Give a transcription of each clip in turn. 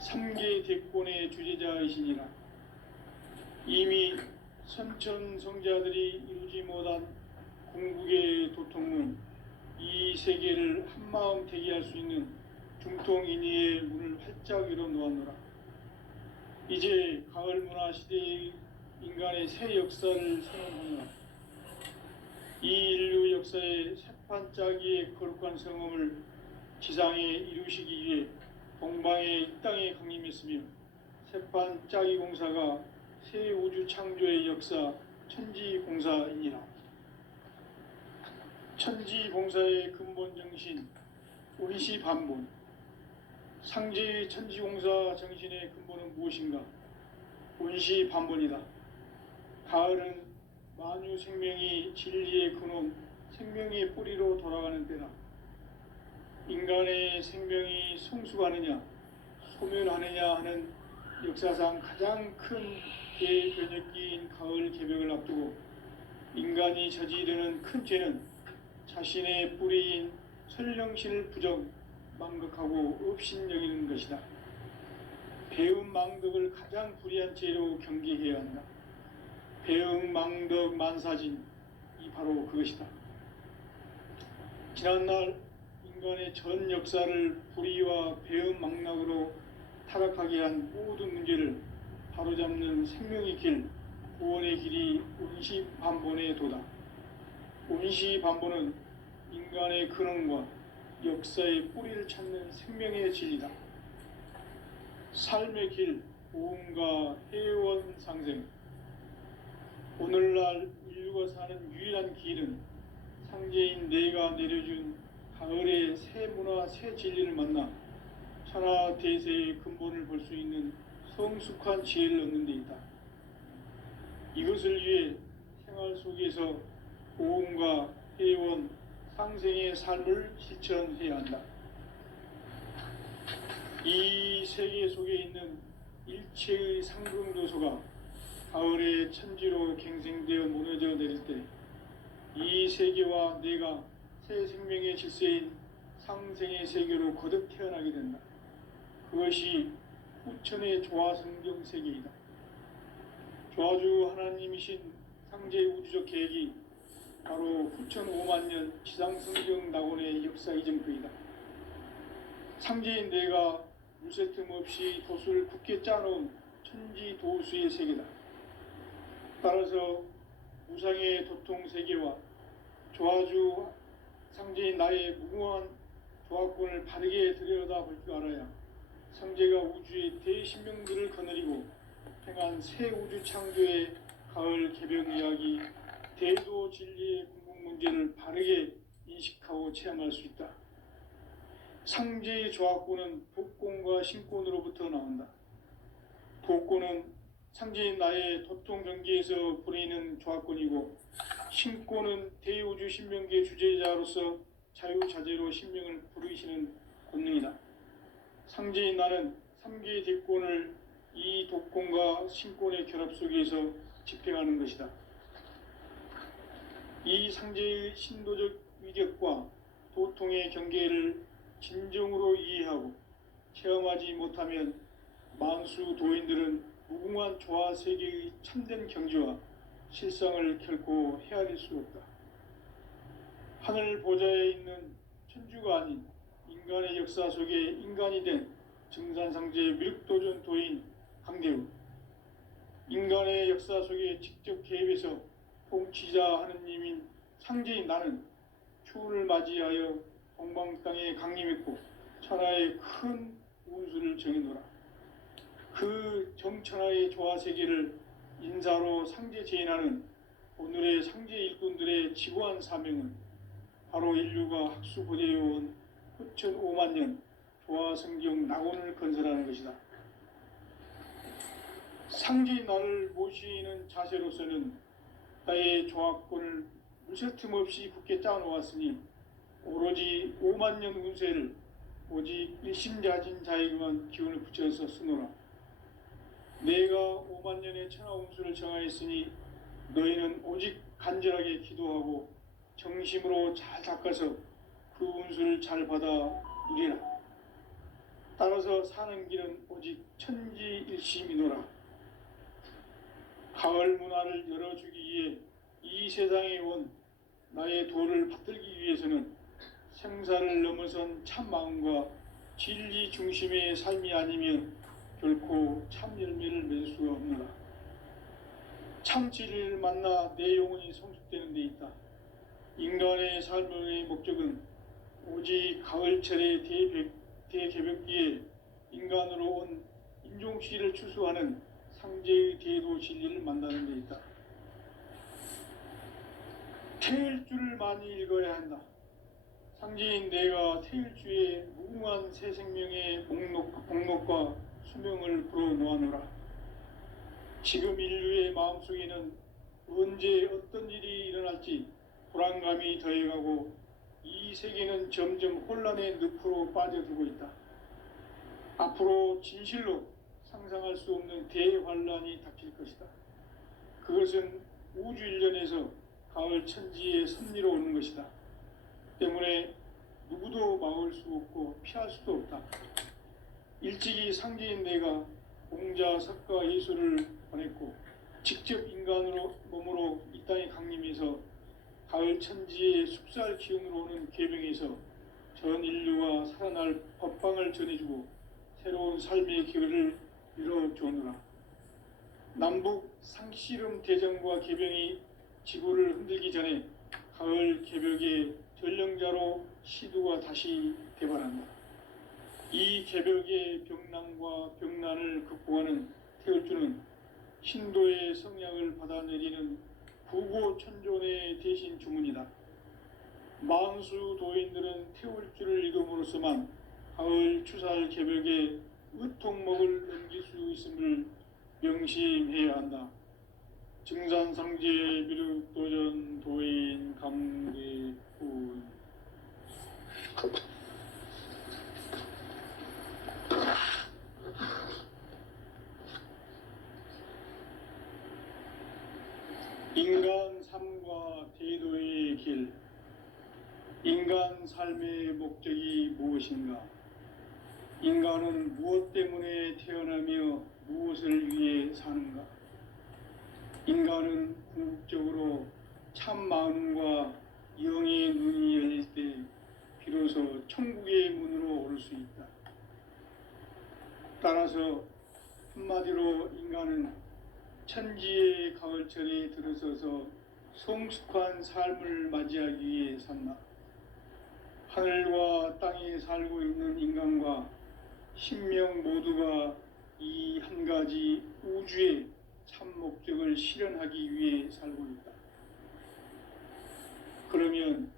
삼계 대권의 주제자이시니라. 이미 선천성자들이 이루지 못한 궁극의 도통은 이 세계를 한마음 대기할 수 있는 중통인의의 문을 활짝 열어놓았노라. 이제 가을 문화 시대의 인간의 새 역사를 선언하노라. 이 인류 역사의 새판짜기의 거룩한 성음을 지상에 이루시기 위해 동방의 이 땅에 강림했으며 새판짜기 공사가 새 우주 창조의 역사 천지공사이니라. 천지공사의 근본 정신 원시반본. 상제의 천지공사 정신의 근본은 무엇인가? 원시반본이다. 가을은 만유 생명이 진리의 근원, 생명의 뿌리로 돌아가는 때다. 인간의 생명이 성숙하느냐, 소멸하느냐 하는 역사상 가장 큰 대변혁기인 가을 개벽을 앞두고 인간이 저지르는 큰 죄는 자신의 뿌리인 설령신을 부정, 망극하고 업신여기는 것이다. 배움 망덕을 가장 불의한 죄로 경계해야 한다. 배움 망덕 만사진이 바로 그것이다. 지난날 인간의 전 역사를 불의와 배움 망락으로 타락하게 한 모든 문제를 바로잡는 생명의 길, 구원의 길이 원시반본의 도다. 원시반본은 인간의 근원과 역사의 뿌리를 찾는 생명의 진리다. 삶의 길, 보험과 해원 상생. 오늘날 인류가 사는 유일한 길은 상제인 내가 내려준 가을의 새 문화, 새 진리를 만나 천하 대세의 근본을 볼 수 있는 성숙한 지혜를 얻는 데 있다. 이것을 위해 생활 속에서 보험과 해원, 상생의 삶을 실천해야 한다. 이 세계 속에 있는 일체의 상승도소가 가을의 천지로 갱생되어 무너져 내릴 때 이 세계와 내가 새 생명의 질서인 상생의 세계로 거듭 태어나게 된다. 그것이 후천의 조화성경 세계이다. 조화주 하나님이신 상제 우주적 계획이 바로 후천 5만 년 지상성경 낙원의 역사 이전부이다. 상제인 내가 물새 틈 없이 도수를 굳게 짜놓은 천지도수의 세계다. 따라서 우상의 도통 세계와 조화주 상제인 나의 무궁한 조화권을 바르게 들여다볼 줄 알아야 상제가 우주의 대신명들을 거느리고 행한 새 우주 창조의 가을 개벽 이야기, 대도 진리의 궁극 문제를 바르게 인식하고 체험할 수 있다. 상제의 조화권은 복권과 신권으로부터 나온다. 복권은 상제인 나의 도통 경계에서 보내는 조화권이고, 신권은 대우주 신명계 주제자로서 자유자재로 신명을 부르시는 권능이다. 상제인 나는 3개의 대권을 이 독권과 신권의 결합 속에서 집행하는 것이다. 이 상제의 신도적 위격과 도통의 경계를 진정으로 이해하고 체험하지 못하면 만수 도인들은 무궁한 조화 세계의 참된 경지와 실상을 결코 헤아릴 수 없다. 하늘 보좌에 있는 천주가 아닌 인간의 역사 속에 인간이 된 증산상제의 미륵도전 도인 강대우, 인간의 역사 속에 직접 개입해서 통치자 하느님인 상제인 나는 추운을 맞이하여 동방 땅에 강림했고 천하의 큰 운수를 정해놓으라. 그 정천하의 조화세계를 인사로 상제 제인하는 오늘의 상제 일꾼들의 지고한 사명은 바로 인류가 학수고대해온 후천 5만 년 조화성경 낙원을 건설하는 것이다. 상제인 나를 모시는 자세로서는 나의 조화권을 물새 틈 없이 굳게 짜놓았으니 오로지 5만 년 운세를 오직 일심자진 자에게만 기운을 붙여서 쓰노라. 내가 5만 년의 천하 운수를 정하였으니 너희는 오직 간절하게 기도하고 정심으로 잘 닦아서 그 운수를 잘 받아 누리라. 따라서 사는 길은 오직 천지일심이노라. 가을 문화를 열어주기 위해 이 세상에 온 나의 도를 받들기 위해서는 생사를 넘어선 참 마음과 진리 중심의 삶이 아니면 결코 참 열매를 맺을 수가 없노라. 참 진리를 만나 내 영혼이 성숙되는 데 있다. 인간의 삶의 목적은 오직 가을철의 대개벽기에 인간으로 온 인종시를 추수하는 상제의 대도 진리를 만나는 데 있다. 태일주를 많이 읽어야 한다. 상제인 내가 태일주의 무궁한 새 생명의 목록과 수명을 불어놓아노라. 지금 인류의 마음속에는 언제 어떤 일이 일어날지 불안감이 더해가고 이 세계는 점점 혼란의 늪으로 빠져들고 있다. 앞으로 진실로 상상할 수 없는 대환란이 닥칠 것이다. 그것은 우주 일련에서 가을 천지의 섭리로 오는 것이다. 때문에 누구도 막을 수 없고 피할 수도 없다. 일찍이 상제인 내가 공자, 석가, 예수를 보냈고 직접 인간으로 몸으로 이 땅에 강림해서 가을 천지의 숲살 기운으로 오는 계명에서 전 인류가 살아날 법방을 전해주고 새로운 삶의 기회를 이뤄주노라. 남북 상씨름 대전과 개병이 지구를 흔들기 전에 가을 개벽의 전령자로 시두가 다시 대발한다. 이 개벽의 병난과 병난을 극복하는 태울주는 신도의 성약을 받아내리는 구고천존의 대신 주문이다. 만수 도인들은 태울주를 읽음으로써만 가을 추살 개벽에 의통목을 넘길 수 있음을 명심해야 한다. 증산상제 미륵도전 도인 감대훈. 인간 삶과 대도의 길. 인간 삶의 목적이 무엇인가? 인간은 무엇 때문에 태어나며 무엇을 위해 사는가? 인간은 궁극적으로 참 마음과 영의 눈이 열릴 때 비로소 천국의 문으로 오를 수 있다. 따라서 한마디로 인간은 천지의 가을철에 들어서서 성숙한 삶을 맞이하기 위해 산다. 하늘과 땅에 살고 있는 인간과 신명 모두가 이 한 가지 우주의 참 목적을 실현하기 위해 살고 있다. 그러면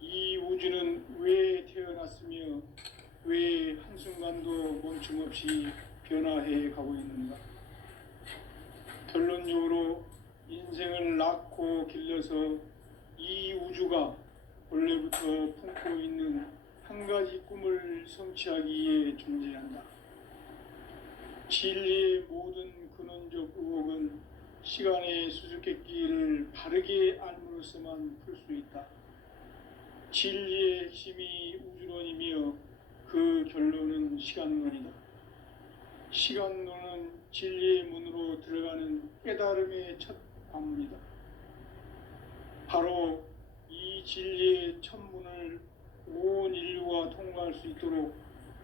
이 우주는 왜 태어났으며 왜 한순간도 멈춤없이 변화해 가고 있는가? 결론적으로 인생을 낳고 길러서 이 우주가 원래부터 품고 있는 한 가지 꿈을 성취하기 위해 존재한다. 진리의 모든 근원적 의혹은 시간의 수수께끼를 바르게 알므로써만 풀 수 있다. 진리의 핵심이 우주론이며 그 결론은 시간론이다. 시간론은 진리의 문으로 들어가는 깨달음의 첫 관문이다. 바로 이 진리의 첫 문을 온 인류가 통과할 수 있도록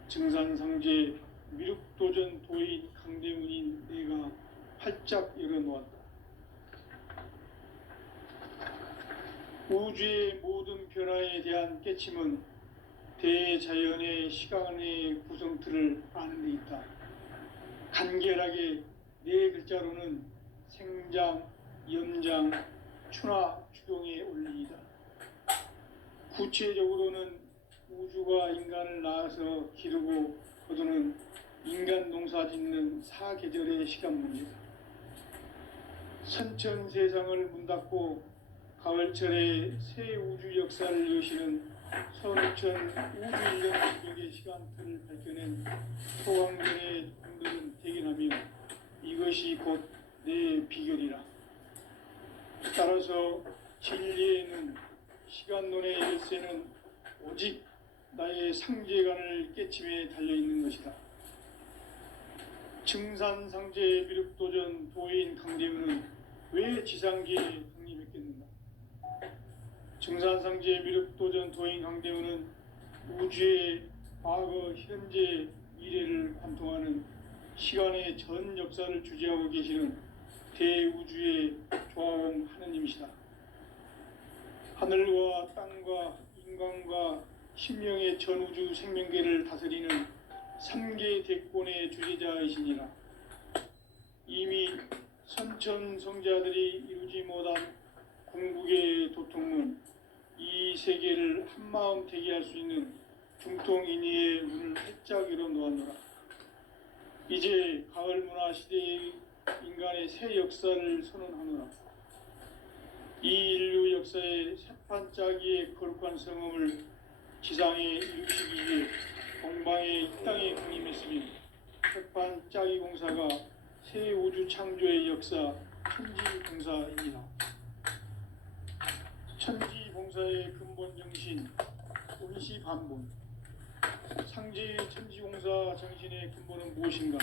증산상제 미륵도전 도인 강대훈인 내가 활짝 열어놓았다. 우주의 모든 변화에 대한 깨침은 대자연의 시간의 구성틀을 아는 데 있다. 간결하게 네 글자로는 생장, 염장, 추나 추동의 원리이다. 구체적으로는 우주가 인간을 낳아서 기르고 거두는 인간 농사 짓는 사계절의 시간 문제다. 선천 세상을 문닫고 가을철에 새 우주 역사를 여시는 선우천 우주 인력 기록의 시간틀을 밝혀낸 소강전의 공들은 대견하며 이것이 곧 내 비결이라. 따라서 진리에는 시간론의 열쇠는 오직 나의 상제관을 깨침에 달려있는 것이다. 증산상제 미륵도전 도인 강대우는 왜 지상기에 강림했겠는가? 증산상제 미륵도전 도인 강대우는 우주의 과거, 현재, 미래를 관통하는 시간의 전 역사를 주재하고 계시는 대우주의 조화원 하느님이시다. 하늘과 땅과 인간과 신명의 전우주 생명계를 다스리는 3개 대권의 주재자이시니라. 이미 선천성자들이 이루지 못한 궁극의 도통은 이 세계를 한마음 되게 할 수 있는 중통인의의 문을 활짝 열어놓았노라. 이제 가을 문화 시대의 인간의 새 역사를 선언하노라. 이 인류 역사의 새판짜기의 거룩한 성음을 지상에 이루시기 위해 동방의 이 땅에 강림했으니 새판짜기 공사가 새 우주 창조의 역사 천지봉사입니다. 천지봉사의 근본 정신 운시반본. 상제의 천지공사 정신의 근본은 무엇인가?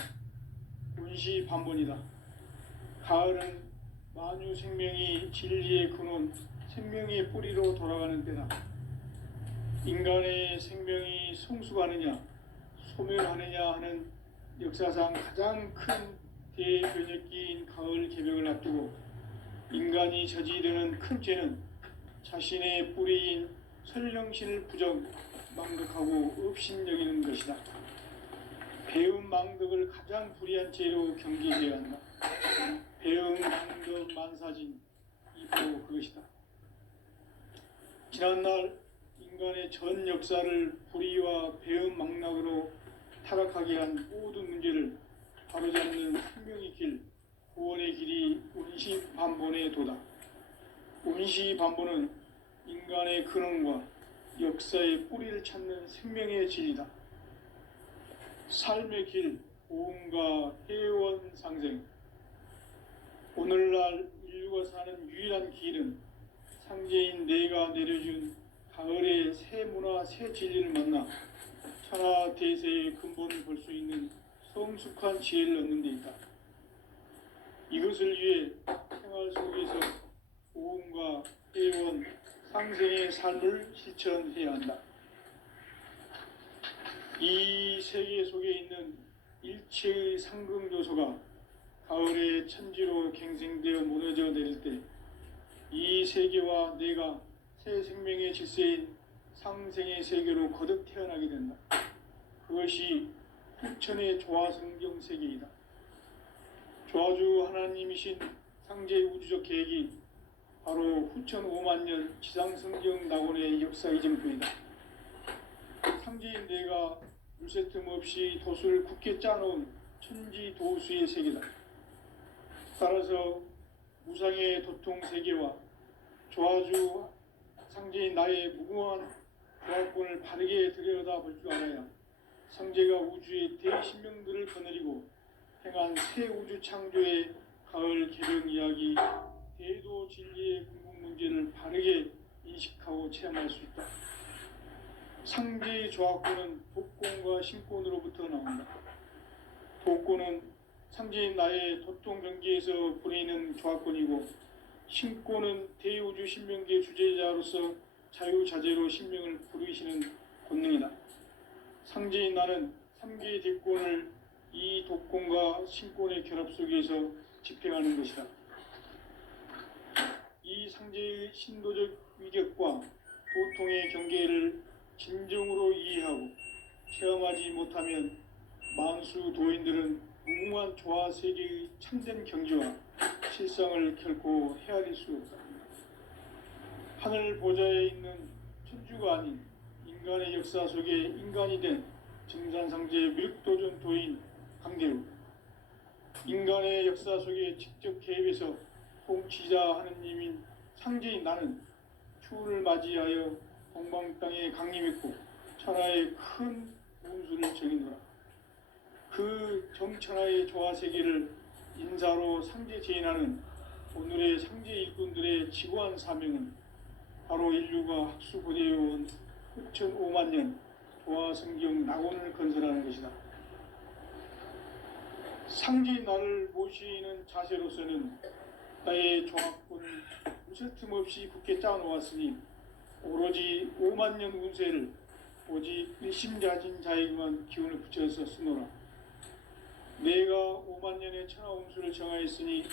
운시반본이다. 가을은 만유 생명이 진리의 근원, 생명의 뿌리로 돌아가는 때다. 인간의 생명이 성숙하느냐, 소멸하느냐 하는 역사상 가장 큰 대변혁기인 가을 개벽을 앞두고 인간이 저지르는 큰 죄는 자신의 뿌리인 설령신을 망덕하고 업신여기는 것이다. 배움 망덕을 가장 불의한 죄로 경계해야 한다. 배움 망덕 만사진 이 바로 그것이다. 지난날 인간의 전 역사를 불의와 배움 망락으로 타락하게 한 모든 문제를 바로잡는 생명의 길, 구원의 길이 운시반본의 도다. 운시반본은 인간의 근원과 역사의 뿌리를 찾는 생명의 진리다. 삶의 길, 고음과 회원 상생. 오늘날 인류가 사는 유일한 길은 상제인 내가 내려준 가을의 새 문화, 새 진리를 만나 천하 대세의 근본을 볼 수 있는 성숙한 지혜를 얻는 데 있다. 이것을 위해 생활 속에서 고음과 회원, 상생의 삶을 실천해야 한다. 이 세계 속에 있는 일체의 상금 요소가 가을의 천지로 갱생되어 무너져 내릴 때 이 세계와 내가 새 생명의 질서인 상생의 세계로 거듭 태어나게 된다. 그것이 후천의 조화성경 세계이다. 조화주 하나님이신 상제의 우주적 계획이 바로 후천 5만 년 지상성경 낙원의 역사 이전뿐이다. 상제인 내가 물새 틈 없이 돛을 굳게 짜놓은 천지도수의 세계다. 따라서 무상의 도통 세계와 조화주 상제인 나의 무궁한 조화권을 바르게 들여다볼 줄 알아야 상제가 우주의 대신명들을 거느리고 행한 새 우주 창조의 가을 개벽 이야기, 대도 진리의 궁극 문제를 바르게 인식하고 체험할 수 있다. 상제의 조화권은 독권과 신권으로부터 나온다. 독권은 상제인 나의 도통 경계에서 보내는 조화권이고, 신권은 대우주 신명계 주제자로서 자유자재로 신명을 부르시는 권능이다. 상제인 나는 3개의 대권을 이 독권과 신권의 결합 속에서 집행하는 것이다. 이 상제의 신도적 위격과 도통의 경계를 진정으로 이해하고 체험하지 못하면 만수 도인들은 무궁한 조화 세계의 참된 경지와 실상을 결코 헤아릴 수 없다. 하늘 보좌에 있는 천주가 아닌 인간의 역사 속에 인간이 된 증산상제 미륵도전 도인 강대우. 인간의 역사 속에 직접 개입해서 통치자 하느님인 상제인 나는 추운을 맞이하여 동방 땅에 강림했고 천하의 큰 운수를 정의노라. 그 정천하의 조화 세계를 인사로 상제 제인하는 오늘의 상제 일꾼들의 지고한 사명은 바로 인류가 학수고대해온 후천 5만 년 조화 성경 낙원을 건설하는 것이다. 상지 나를 모시는 자세로서는 나의 종합군 무쇠틈 없이 굳게 짜놓았으니 오로지 5만 년 운세를 오직 일심자진 자에게만 기운을 붙여서 쓰노라. 내가 5만 년의 천하 운수를 정하였으니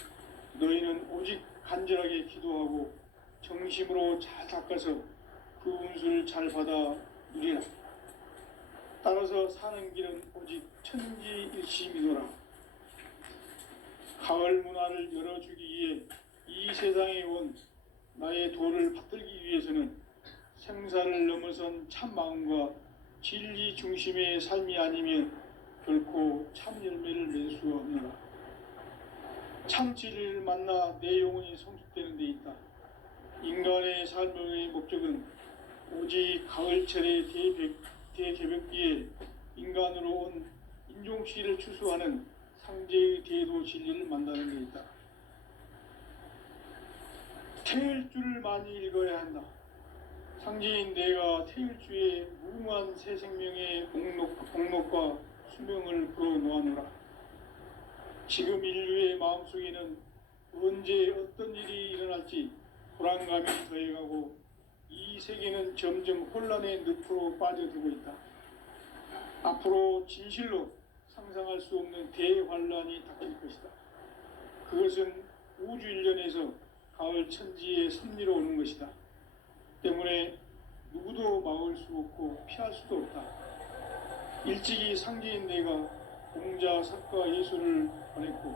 너희는 오직 간절하게 기도하고 정심으로 잘 닦아서 그 운수를 잘 받아 누리라. 따라서 사는 길은 오직 천지일심이노라. 가을 문화를 열어주기 위해 이 세상에 온 나의 도를 받들기 위해서는 생사를 넘어선 참 마음과 진리 중심의 삶이 아니면 결코 참 열매를 맺을 수 없노라. 참 진리를 만나 내 영혼이 성숙되는 데 있다. 인간의 삶의 목적은 오직 가을철의 대개벽기에 인간으로 온 인종시를 추수하는 상제의 대도 진리를 만나는 데 있다. 태일주를 많이 읽어야 한다. 상제인 내가 태일주의 무궁한 새 생명의 목록과 수명을 불어놓아노라. 지금 인류의 마음속에는 언제 어떤 일이 일어날지 불안감이 더해가고 이 세계는 점점 혼란의 늪으로 빠져들고 있다. 앞으로 진실로 상상할 수 없는 대환란이 닥칠 것이다. 그것은 우주 일련에서 가을 천지의 섭리로 오는 것이다. 때문에 누구도 막을 수 없고 피할 수도 없다. 일찍이 상제인 내가 공자, 석가, 예수를 보냈고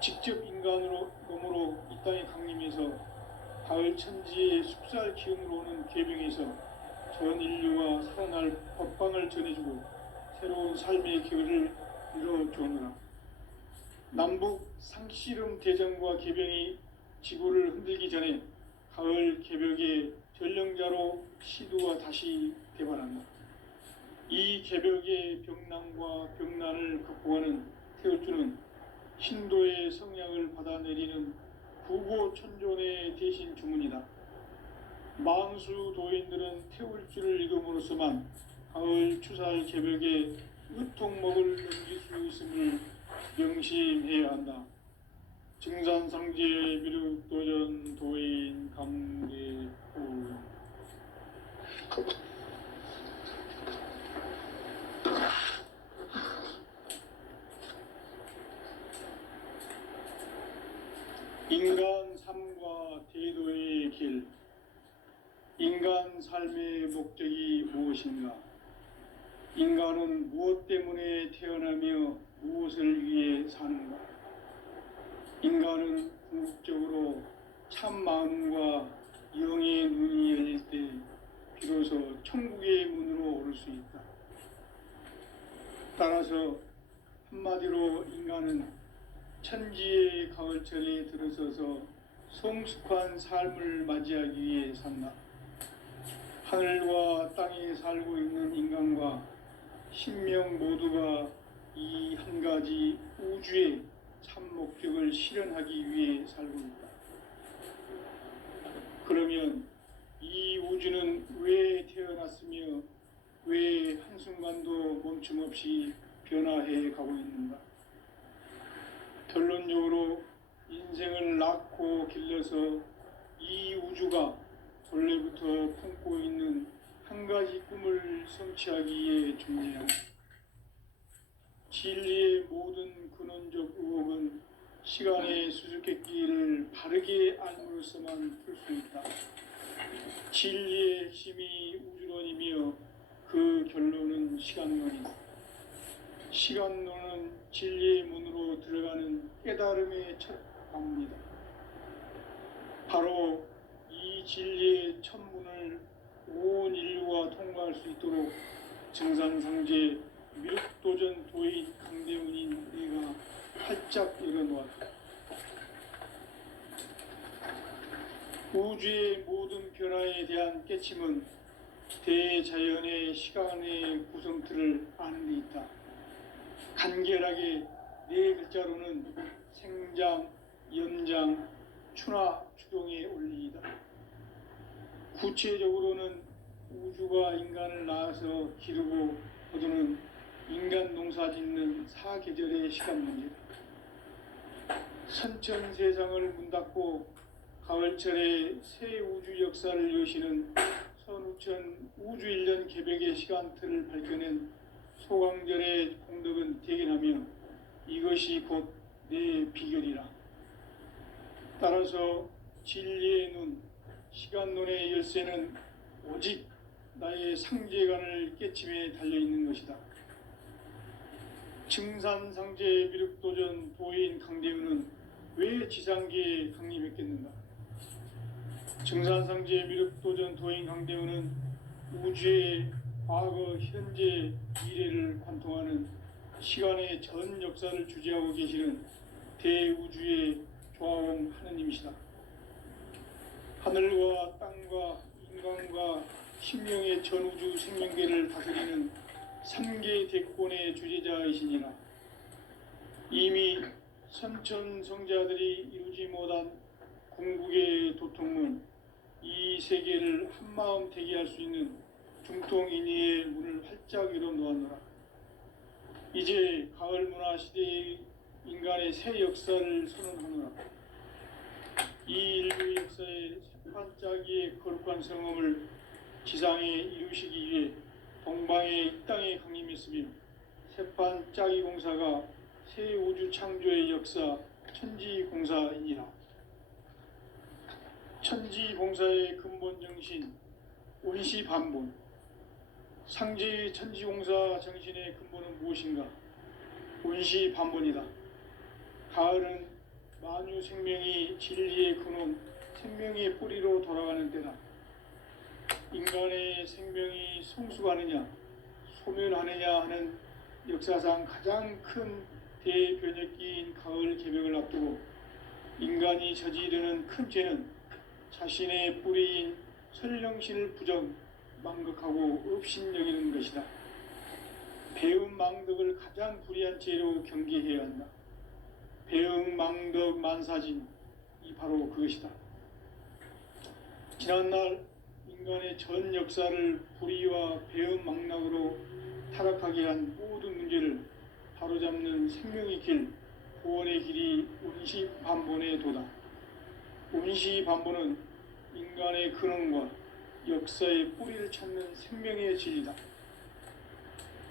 직접 인간으로 몸으로 이 땅에 강림해서 가을 천지의 숲살 기운으로 오는 계병에서 전 인류와 살아날 법방을 전해주고 새로운 삶의 기회를 이뤄주느라. 남북 상씨름 대전과 계병이 지구를 흔들기 전에 가을 개벽의 전령자로 시두가 다시 개발한다. 이 개벽의 병난과 병난을 극복하는 태울주는 신도의 성향을 받아내리는 구고천존의 대신 주문이다. 망수 도인들은 태울주를 읽음으로써만 가을 추살 개벽의 으통목을 넘길 수 있음을 명심해야 한다. 증산상제 미륵도전 도인 감개후. 인간 삶과 대도의 길. 인간 삶의 목적이 무엇인가? 인간은 무엇 때문에 태어나며 무엇을 위해 사는가? 인간은 궁극적으로 참 마음과 영의 눈이 열릴 때 비로소 천국의 문으로 오를 수 있다. 따라서 한마디로 인간은 천지의 가을철에 들어서서 성숙한 삶을 맞이하기 위해 산다. 하늘과 땅에 살고 있는 인간과 신명 모두가 이 한 가지 우주의 참 목적을 실현하기 위해 살고 있다. 그러면 이 우주는 왜 태어났으며 왜 한순간도 멈춤 없이 변화해 가고 있는가? 결론적으로 인생을 낳고 길러서 이 우주가 본래부터 품고 있는 한 가지 꿈을 성취하기 위해 존재한다. 진리의 모든 근원적 의혹은 시간의 수수께끼를 바르게 알므로써만 풀 수 있다. 진리의 핵심이 우주론이며 그 결론은 시간론이다. 시간론은 진리의 문으로 들어가는 깨달음의 첫 관문이다. 바로 이 진리의 첫 문을 온 인류가 통과할 수 있도록 증산상제 미륵도전 도인 강대훈인 내가 활짝 열어놓았다. 우주의 모든 변화에 대한 깨침은 대자연의 시간의 구성틀을 아는 데 있다. 간결하게 네 글자로는 생장, 연장, 추나, 추동의 원리이다. 구체적으로는 우주가 인간을 낳아서 기르고 거두는 인간 농사 짓는 사계절의 시간 문제다. 선천 세상을 문 닫고 가을철에 새 우주 역사를 여시는 선우천 우주일년 개벽의 시간틀을 밝혀낸 소강절의 공덕은 대견하며 이것이 곧 내 비결이라. 따라서 진리의 눈, 시간론의 열쇠는 오직 나의 상제관을 깨침에 달려있는 것이다. 증산상제 미륵도전 도인 강대우는 왜 지상계에 강림했겠는가? 증산상제 미륵도전 도인 강대우는 우주의 과거, 현재, 미래를 관통하는 시간의 전 역사를 주재하고 계시는 대우주의 조화원 하느님이시다. 하늘과 땅과 인간과 신명의 전우주 생명계를 다스리는 3계 대권의 주재자이시니라. 이미 선천성자들이 이루지 못한 궁극의 도통은 이 세계를 한마음 대기할 수 있는 중통인의의 문을 활짝 열어 놓았노라. 이제 가을 문화 시대의 인간의 새 역사를 선언하노라. 이 인류 역사의 새판짜기의 거룩한 성험을 지상에 이루시기 위해 동방의 이 땅에 강림했으며 새판짜기 공사가 새 우주 창조의 역사 천지공사이니라. 천지공사의 근본 정신 온시반본. 상제의 천지공사 정신의 근본은 무엇인가? 온시반본이다. 가을은 만유 생명이 진리의 근원, 생명의 뿌리로 돌아가는 때다. 인간의 생명이 성숙하느냐, 소멸하느냐 하는 역사상 가장 큰 대변혁기인 가을 개벽을 앞두고 인간이 저지르는 큰 죄는 자신의 뿌리인 설령신을 부정, 망극하고 업신여기는 것이다. 배움 망덕을 가장 불의한 죄로 경계해야 한다. 배응 망덕 만사진, 이 바로 그것이다. 지난날 인간의 전 역사를 불의와 배응 망락으로 타락하게 한 모든 문제를 바로잡는 생명의 길, 구원의 길이 온시반본의 도다. 온시반본은 인간의 근원과 역사의 뿌리를 찾는 생명의 진리다.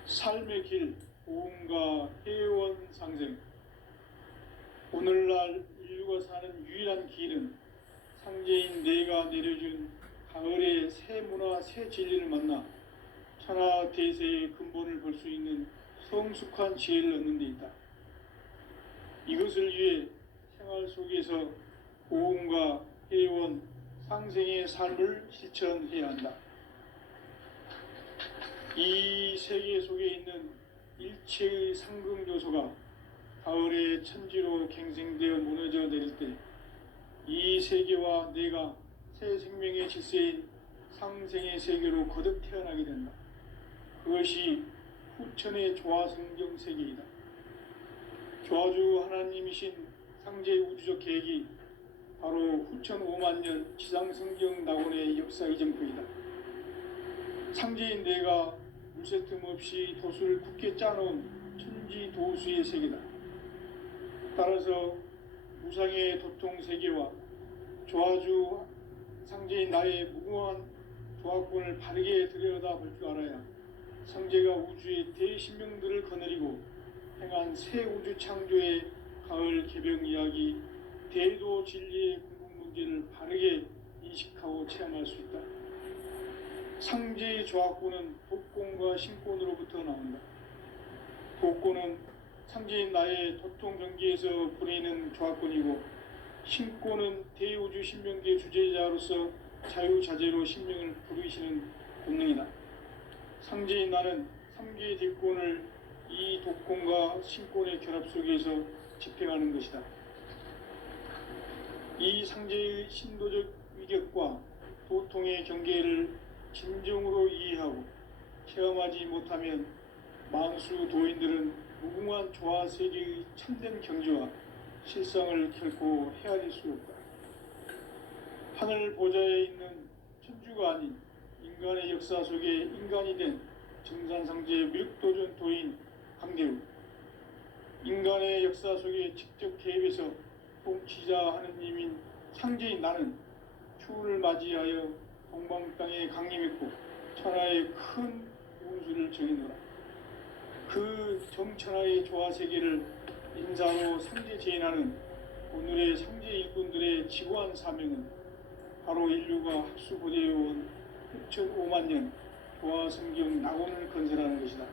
삶의 길, 보험과 회원 상생. 오늘날 인류가 사는 유일한 길은 상제인 내가 내려준 가을의 새 문화, 새 진리를 만나 천하 대세의 근본을 볼 수 있는 성숙한 지혜를 얻는 데 있다. 이것을 위해 생활 속에서 보험과 회원, 상생의 삶을 실천해야 한다. 이 세계 속에 있는 일체의 상승요소가 가을의 천지로 갱생되어 무너져 내릴 때 이 세계와 내가 새 생명의 질서인 상생의 세계로 거듭 태어나게 된다. 그것이 후천의 조화성경 세계이다. 조화주 하나님이신 상제 우주적 계획이 바로 후천 5만 년 지상성경 낙원의 역사 이정표이다. 상제인 내가 물새 틈 없이 도수를 굳게 짜놓은 천지도수의 세계다. 따라서 무상의 도통 세계와 조화주 상제인 나의 무궁한 조화권을 바르게 들여다볼 줄 알아야 상제가 우주의 대신명들을 거느리고 행한 새 우주 창조의 가을 개벽 이야기, 대도 진리의 궁극 문제를 바르게 인식하고 체험할 수 있다. 상제의 조화권은 독권과 신권으로부터 나온다. 독권은 상제인 나의 도통 경계에서 부리는 조화권이고, 신권은 대우주 신명계 주제자로서 자유자재로 신명을 부르시는 본능이다. 상제인 나는 3개의 뒷권을 이 독권과 신권의 결합 속에서 집행하는 것이다. 이 상제의 신도적 위격과 도통의 경계를 진정으로 이해하고 체험하지 못하면 만수 도인들은 무궁한 조화 세계의 참된 경지와 실상을 결코 헤아릴 수 없다. 하늘 보좌에 있는 천주가 아닌 인간의 역사 속에 인간이 된 증산상제 미륵도전 도인 강대우. 인간의 역사 속에 직접 개입해서 통치자 하느님인 상제인 나는 추운을 맞이하여 동방 땅에 강림했고 천하의 큰 운수를 정해노라. 그 정천하의 조화 세계를 인사로 상제 제인하는 오늘의 상제 일꾼들의 지고한 사명은 바로 인류가 학수고대해온 6,5만 년 조화 성경 낙원을 건설하는 것이다.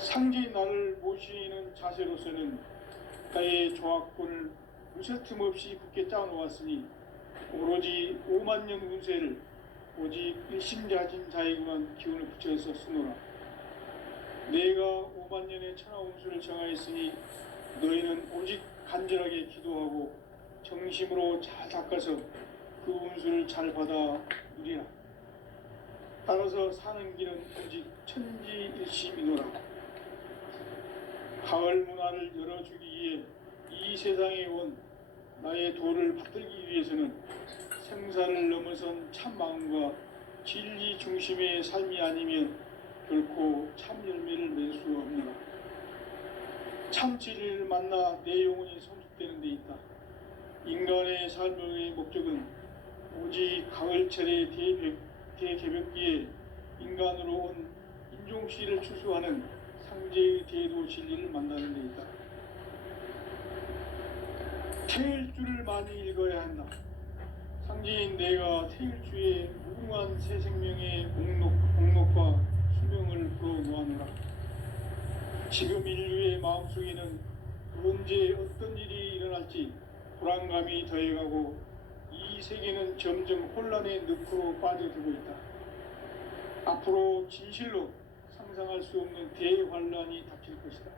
상제인 나를 모시는 자세로서는 나의 조합권을 무쇠틈 없이 굳게 짜놓았으니 오로지 5만 년 운세를 오직 일심자진 자에게만 기운을 붙여서 쓰노라. 내가 5만 년의 천하 운수를 정하였으니 너희는 오직 간절하게 기도하고 정심으로 잘 닦아서 그 운수를 잘 받아 누리라. 따라서 사는 길은 오직 천지일심이노라. 가을 문화를 열어주기 위해 이 세상에 온 나의 도를 받들기 위해서는 생사를 넘어선 참 마음과 진리 중심의 삶이 아니면 결코 참 열매를 맺을 수 없노라. 참 진리를 만나 내 영혼이 성숙되는 데 있다. 인간의 삶의 목적은 오직 가을철의 대개벽기에 인간으로 온 인종씨를 추수하는 상제의 대도 진리를 만나는 데 있다. 태일주를 많이 읽어야 한다. 상제인 내가 태일주의 무궁한 새 생명의 목록과 수명을 풀어놓아노라. 지금 인류의 마음속에는 언제 어떤 일이 일어날지 불안감이 더해가고 이 세계는 점점 혼란의 늪으로 빠져들고 있다. 앞으로 진실로 상상할 수 없는 대환란이 닥칠 것이다.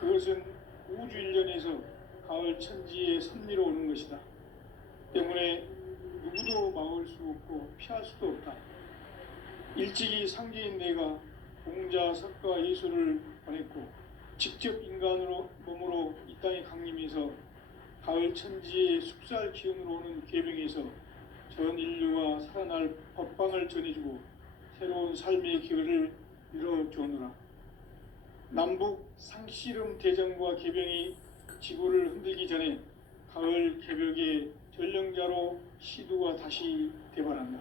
그것은 우주 일련에서 가을 천지의 섭리로 오는 것이다. 때문에 누구도 막을 수 없고 피할 수도 없다. 일찍이 상제인 내가 공자, 석가, 예수를 보냈고 직접 인간으로 몸으로 이 땅에 강림해서 가을 천지의 숙살 기운으로 오는 계명에서 전 인류가 살아날 법방을 전해주고 새로운 삶의 기회를 이뤄주오노라. 남북 상씨름 대전과 개병이 지구를 흔들기 전에 가을 개벽의 전령자로 시두가 다시 대발한다.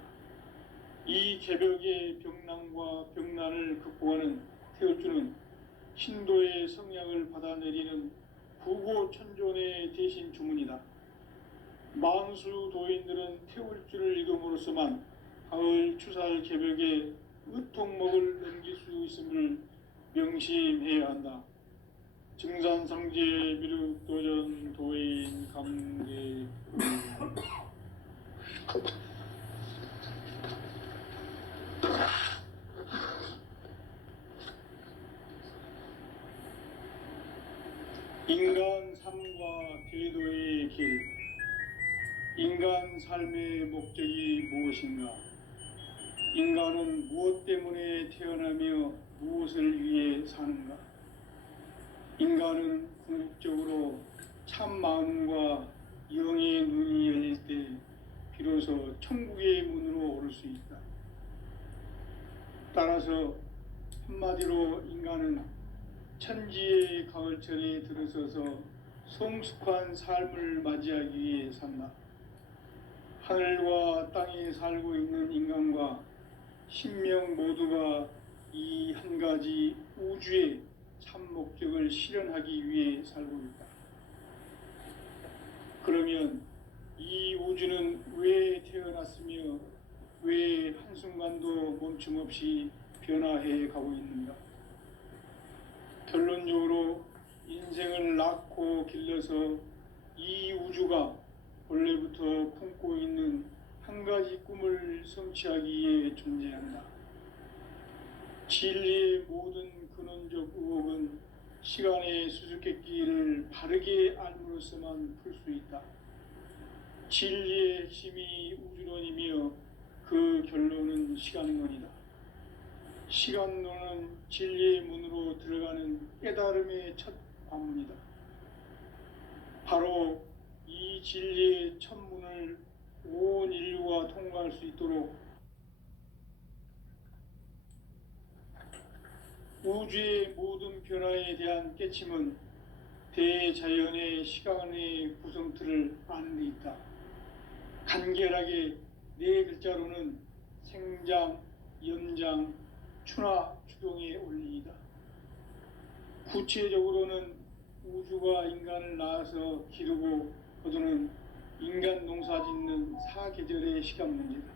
이 개벽의 병난과 병난을 극복하는 태울주는 신도의 성약을 받아내리는 부고천존의 대신 주문이다. 만수 도인들은 태울주를 읽음으로써만 가을 추살 개벽의 의통목을 넘길 수 있음을 명심해야 한다. 증산상제 미륵도전 도인 감대 인간 삶과 대도의 길. 인간 삶의 목적이 무엇인가? 인간은 무엇 때문에 태어나며 무엇을 위해 사는가? 인간은 궁극적으로 참 마음과 영의 눈이 열릴 때 비로소 천국의 문으로 오를 수 있다. 따라서 한마디로 인간은 천지의 가을철에 들어서서 성숙한 삶을 맞이하기 위해 산다. 하늘과 땅에 살고 있는 인간과 신명 모두가 이 한 가지 우주의 참 목적을 실현하기 위해 살고 있다. 그러면 이 우주는 왜 태어났으며 왜 한순간도 멈춤 없이 변화해 가고 있는가? 결론적으로 인생을 낳고 길러서 이 우주가 원래부터 품고 있는 한 가지 꿈을 성취하기 위해 존재한다. 진리의 모든 근원적 의혹은 시간의 수수께끼를 바르게 알므로써만 풀 수 있다. 진리의 핵심이 우주론이며 그 결론은 시간론이다. 시간론은 진리의 문으로 들어가는 깨달음의 첫 관문이다. 바로 이 진리의 첫 문을 온 인류가 통과할 수 있도록 우주의 모든 변화에 대한 깨침은 대자연의 시간의 구성틀을 아는 데 있다. 간결하게 네 글자로는 생장, 연장, 추나 추동의 원리이다. 구체적으로는 우주가 인간을 낳아서 기르고 거두는 인간 농사 짓는 사계절의 시간 문제다.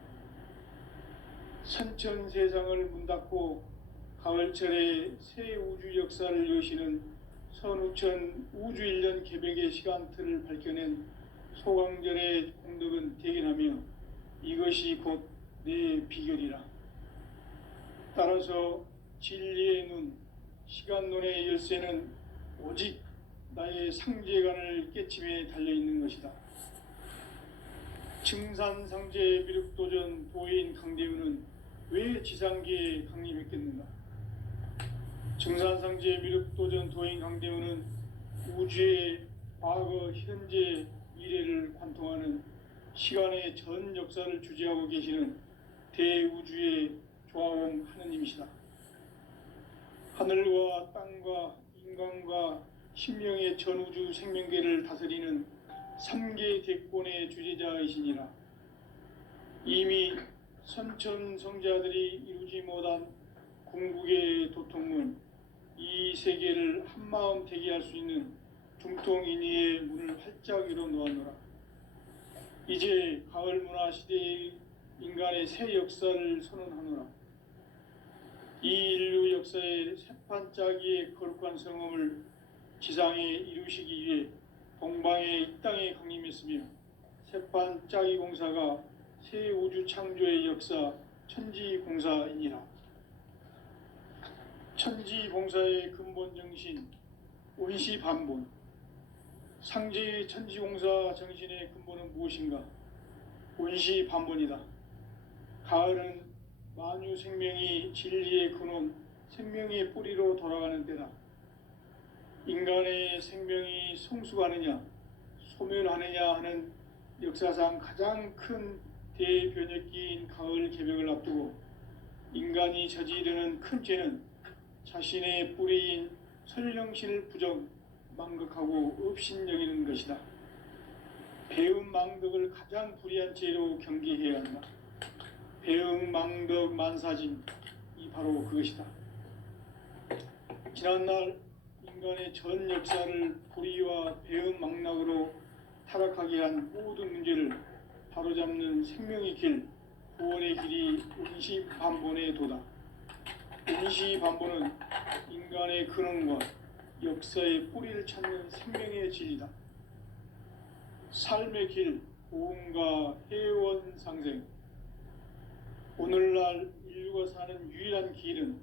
선천 세상을 문 닫고 가을철에 새 우주 역사를 여시는 선우천 우주 1년 개백의 시간틀을 밝혀낸 소강절의 공덕은 대견하며 이것이 곧 내 비결이라. 따라서 진리의 눈, 시간론의 열쇠는 오직 나의 상제관을 깨침에 달려있는 것이다. 증산상제 미륵도전 도인 강대우는 왜 지상계에 강림했겠는가? 증산상제 미륵도전 도인 강대우는 우주의 과거, 현재, 미래를 관통하는 시간의 전 역사를 주재하고 계시는 대우주의 조화원 하느님이시다. 하늘과 땅과 인간과 신명의 전우주 생명계를 다스리는 3계 대권의 주재자이시니라. 이미 선천성자들이 이루지 못한 궁극의 도통문, 이 세계를 한마음 되게 할 수 있는 중통인의의 문을 활짝 열어 놓았노라. 이제 가을 문화 시대의 인간의 새 역사를 선언하노라. 이 인류 역사의 새판짜기의 거룩한 성음을 지상에 이루시기 위해 동방의 이 땅에 강림했으며 새판짜기 공사가 새 우주 창조의 역사 천지공사이니라. 천지공사의 근본 정신 원시반본. 상제의 천지공사 정신의 근본은 무엇인가? 원시반본이다. 가을은 만유 생명이 진리의 근원, 생명의 뿌리로 돌아가는 때다. 인간의 생명이 성숙하느냐, 소멸하느냐 하는 역사상 가장 큰 대변혁기인 가을 개벽을 앞두고 인간이 저지르는 큰 죄는 자신의 뿌리인 설령신을 부정, 망극하고 업신여기는 것이다. 배음 망덕을 가장 불의한 죄로 경계해야 한다. 배음 망덕 만사짐, 이 바로 그것이다. 지난날 인간의 전 역사를 불의와 배음 망락으로 타락하게 한 모든 문제를 바로잡는 생명의 길, 구원의 길이 원시반본의 도다. 원시반본은 인간의 근원과 역사의 뿌리를 찾는 생명의 진리다. 삶의 길, 고음과 해원 상생. 오늘날 인류가 사는 유일한 길은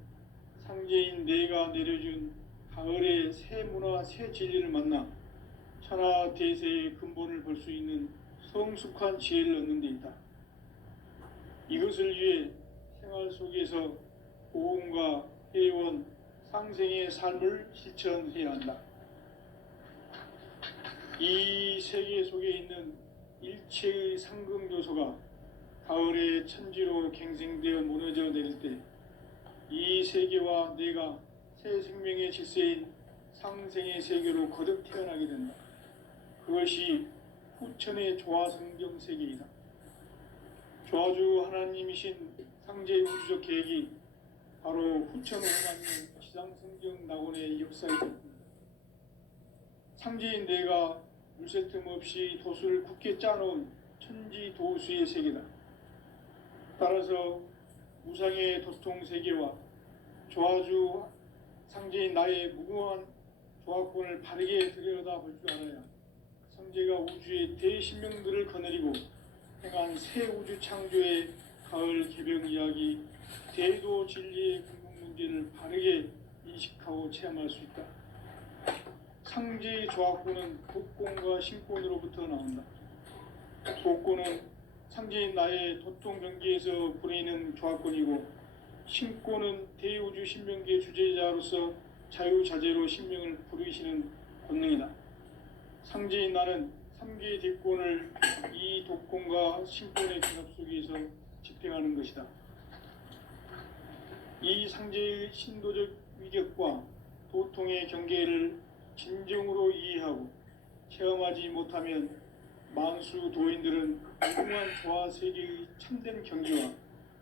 상제인 내가 내려준 가을의 새 문화, 새 진리를 만나 천하 대세의 근본을 볼 수 있는 성숙한 지혜를 얻는 데 있다. 이것을 위해 생활 속에서 고음과 해원, 상생의 삶을 실천해야 한다. 이 세계 속에 있는 일체의 상금 요소가 가을의 천지로 갱생되어 무너져 내릴 때 이 세계와 내가 새 생명의 질서인 상생의 세계로 거듭 태어나게 된다. 그것이 후천의 조화성경 세계이다. 조화주 하나님이신 상제의 우주적 계획이 바로 후천 하나님 지상성경 낙원의 역사이다. 상제인 내가 물샐 틈 없이 도수를 굳게 짜놓은 천지도수의 세계다. 따라서 무상의 도통 세계와 조화주 상제인 나의 무궁한 조화권을 바르게 들여다볼 줄 알아야 상제가 우주의 대신명들을 거느리고 행한 새 우주 창조의 가을 개벽 이야기, 대도 진리의 궁극 문제를 바르게 인식하고 체험할 수 있다. 상제의 조화권은 독권과 신권으로부터 나온다. 독권은 상제인 나의 도통 경계에서 부리는 조화권이고, 신권은 대우주 신명계 주제자로서 자유자재로 신명을 부르시는 권능이다. 상제인 나는 3계 대권을 이 독권과 신권의 결합 속에서 집행하는 것이다. 이 상제의 신도적 위격과 도통의 경계를 진정으로 이해하고 체험하지 못하면 만수 도인들은 무궁한 조화 세계의 참된 경지와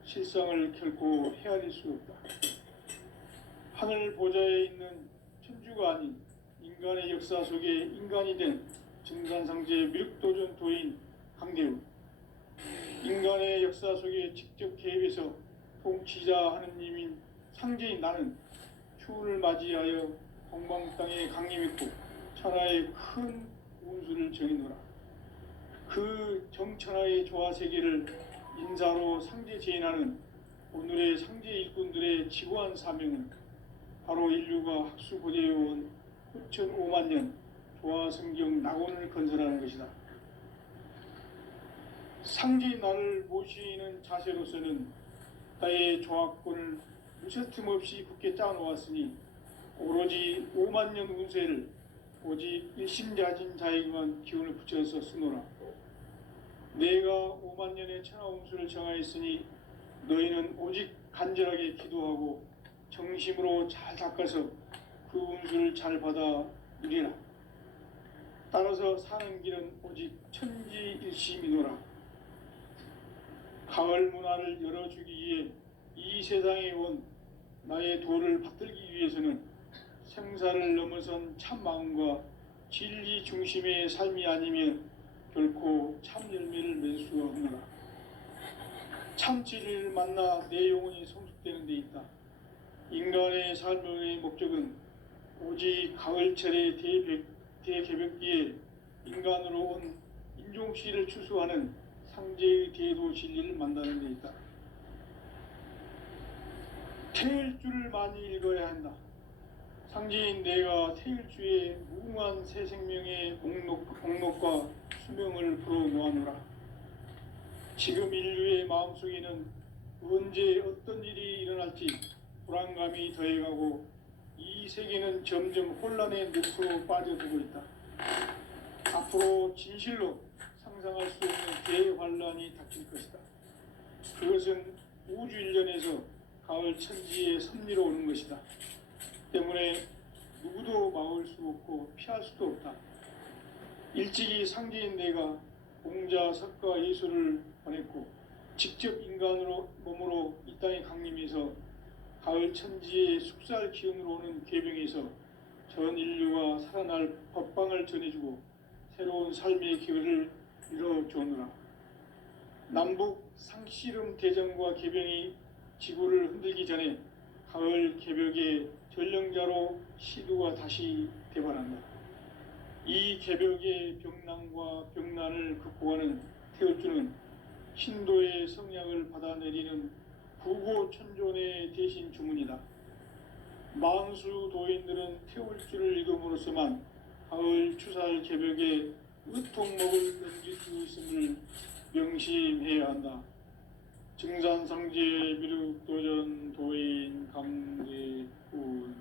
실상을 결코 헤아릴 수 없다. 하늘 보좌에 있는 천주가 아닌 인간의 역사 속에 인간이 된 증산상제 미륵도전 도인 강대우, 인간의 역사 속에 직접 개입해서 통치자 하느님인 상제인 나는 추운을 맞이하여 동방 땅에 강림했고 천하의 큰 운수를 정해노라. 그 정천하의 조화 세계를 인사로 상제 제인하는 오늘의 상제 일꾼들의 지고한 사명은 바로 인류가 학수 고대해온 9,500만 년 조화 성경 낙원을 건설하는 것이다. 상제인 나를 모시는 자세로서는 나의 조화권을 무쇠틈 없이 굳게 짜놓았으니 오로지 5만 년 운세를 오직 일심자진 자에게만 기운을 붙여서 쓰노라. 내가 5만 년의 천하 운수를 정하였으니 너희는 오직 간절하게 기도하고 정심으로 잘 닦아서 그 운수를 잘 받아 누리라. 따라서 사는 길은 오직 천지일심이노라. 가을 문화를 열어주기 위해 이 세상에 온 나의 도를 받들기 위해서는 생사를 넘어선 참 마음과 진리 중심의 삶이 아니면 결코 참 열매를 맺을 수 없노라. 참 진리를 만나 내 영혼이 성숙되는 데 있다. 인간의 삶의 목적은 오직 가을철의 대개벽기에 인간으로 온 인종씨를 추수하는 상제의 대도 진리를 만나는 데 있다. 태일주를 많이 읽어야 한다. 상제인 내가 태일주의 무궁한 새 생명의 목록과 수명을 풀어놓아노라. 지금 인류의 마음속에는 언제 어떤 일이 일어날지 불안감이 더해가고 이 세계는 점점 혼란의 늪으로 빠져들고 있다. 앞으로 진실로 상상할 수 없는 대환란이 닥칠 것이다. 그것은 우주 일련에서 가을 천지의 섭리로 오는 것이다. 때문에 누구도 막을 수 없고 피할 수도 없다. 일찍이 상제인 내가 공자, 석가, 예수를 보냈고 직접 인간으로 몸으로 이 땅에 강림해서 가을 천지의 숙살 기운으로 오는 계병에서 전 인류가 살아날 법방을 전해주고 새로운 삶의 기회를 이뤄주오노라. 남북 상씨름 대전과 계병이 지구를 흔들기 전에 가을 개벽의 전령자로 시두가 다시 대반한다. 이 개벽의 병난과 병난을 극복하는 태울주는 신도의 성약을 받아내리는 부고천존의 대신 주문이다. 만수 도인들은 태울주를 읽음으로써만 가을 추살 개벽에 의통목을 넘길 수 있음을 명심해야 한다. 증산상제 미륵도전 도인 강대훈.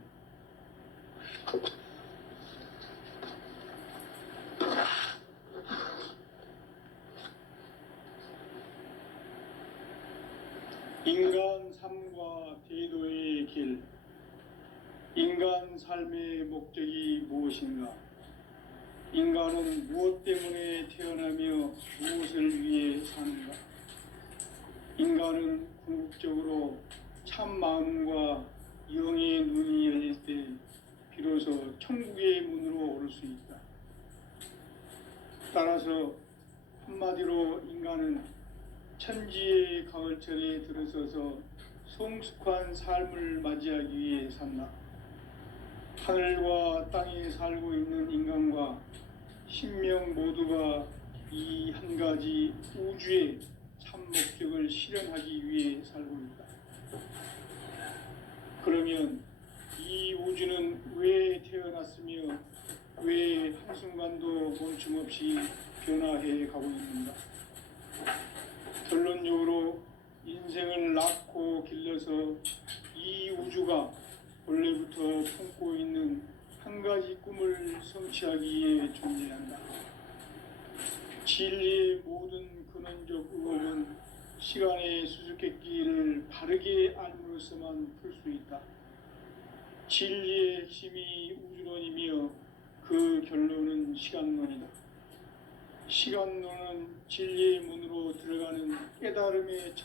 인간 삶과 대도의 길. 인간 삶의 목적이 무엇인가? 인간은 무엇 때문에 태어나며 무엇을 위해 사는가? 인간은 궁극적으로 참 마음과 영의 눈이 열릴 때 비로소 천국의 문으로 오를 수 있다. 따라서 한마디로 인간은 천지의 가을철에 들어서서 성숙한 삶을 맞이하기 위해 산다. 하늘과 땅에 살고 있는 인간과 신명 모두가 이 한 가지 우주의 참 목적을 실현하기 위해 살고 있다. 그러면 이 우주는 왜 태어났으며 왜 한순간도 멈춤 없이 변화해 가고 있는가? 결론적으로 인생을 낳고 길러서 이 우주가 원래부터 품고 있는 한 가지 꿈을 성취하기 위해 존재한다. 진리의 모든 근원적 의혹은 시간의 수수께끼를 바르게 알므로써만 풀 수 있다. 진리의 핵심이 우주론이며 그 결론은 시간론이다. 시간론은 진리의 문으로 들어가는 깨달음의 첫